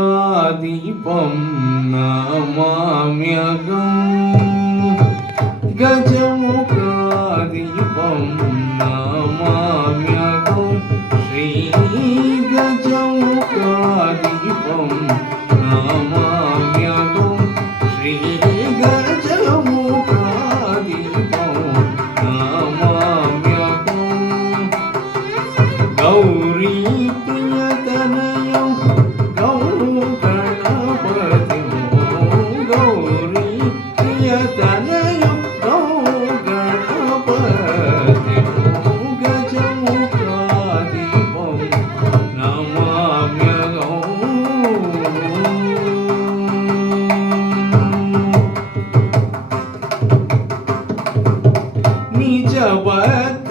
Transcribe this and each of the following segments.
గజముఖాదీపం నమామ్యహం గజముఖాదీపం నమామ్యహం శ్రీ గజముఖాదీపం నమామ్యహం శ్రీ గజముఖాదీపం నమామ్యహం గౌరీ నిజవత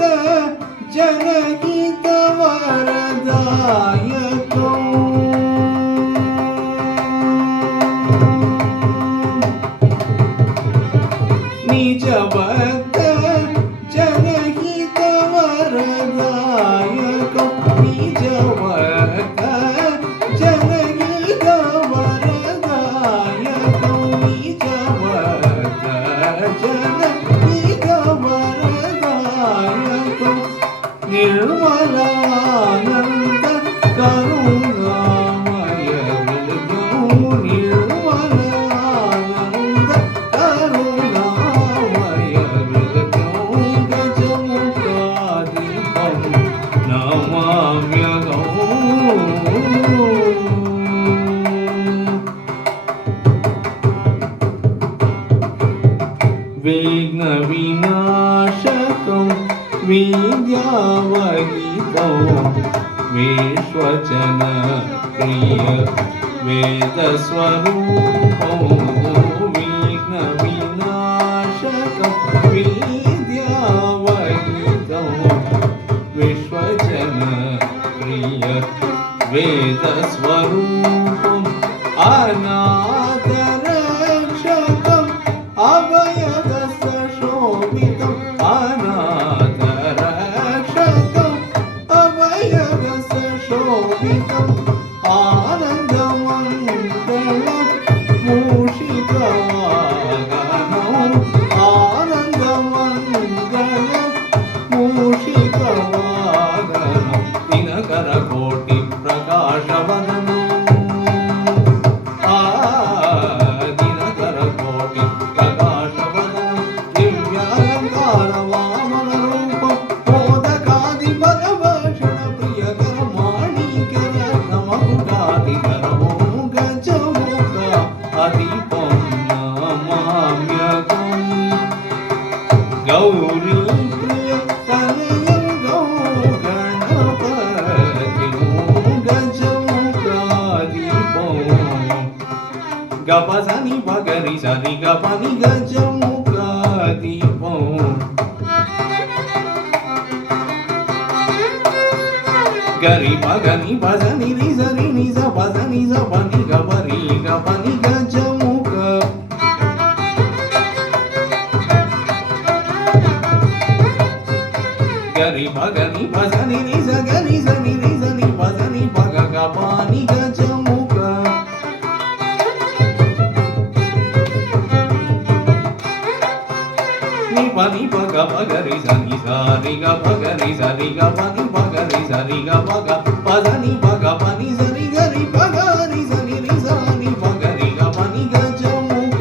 జనహిత వరదాయకం నిజవత జనహిత వరదాయకం నిజవత జనహిత వరదాయకం నిజవత జనహిత వరదాయకం నిర్మలానంద కరుణామయ నిర్మలానంద కరుణామయ గజముఖాదీపం నమామ్యహం విఘ్న వినాశకం విద్యావహితం విశ్వజన ప్రియ వేదస్వరూపం విఘ్న వినాశకం విద్యావహితం విశ్వజన ప్రియ వేదస్వరూపం అనాథరక్షకం అభయదశోభితం అనాథరక్షకం అభయదశోభితం ఆనందమంగళం మూషికవాహనం ఆనందమంగళం మూషికవాహనం దినకర కోటి ప్రకాశవదనం దినకర కోటి ప్రకాశవదనం దివ్యాలంకార వామన రూపం మోదకాది పరభక్షణ ప్రియకర మాణిక్యర నమకుటాదికరమో గజముఖ అదీపం నమామ్యహం గౌరీ ప్రియ తనయం గణపతి గజముఖాదీపం గపసని పగరి సని గపని గజముఖాదీపం గరి పగని పసని రిసని నిజ పసని జపని గపరి గపని గజముఖ గరి పగని పసని నిజ గరి సని రిసని పసని పగ గపాని గజముఖ పని పగ పగరి సని సారి గ పగరి సరి గ పని పగరి సరి గ పగ పదని పగ పని సరి గరి పగరి సని రి సని పగరి గ పని గజముఖ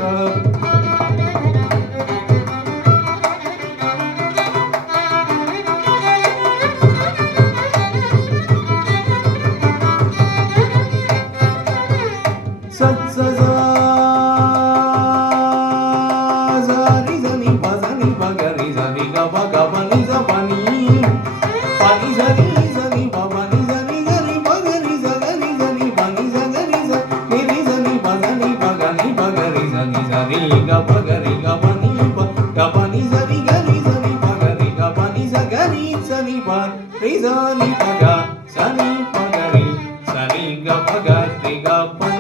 సత్ సజా సరి సని పసని పగరి సని గ పగ పని స పని పని సని సని పని సని గరి పగరి సని ga pagari ga pani pa ga pani zari gari zari pagari ga pani zagari zani pa ri zani paga sani pagari sani ga pagari ga pani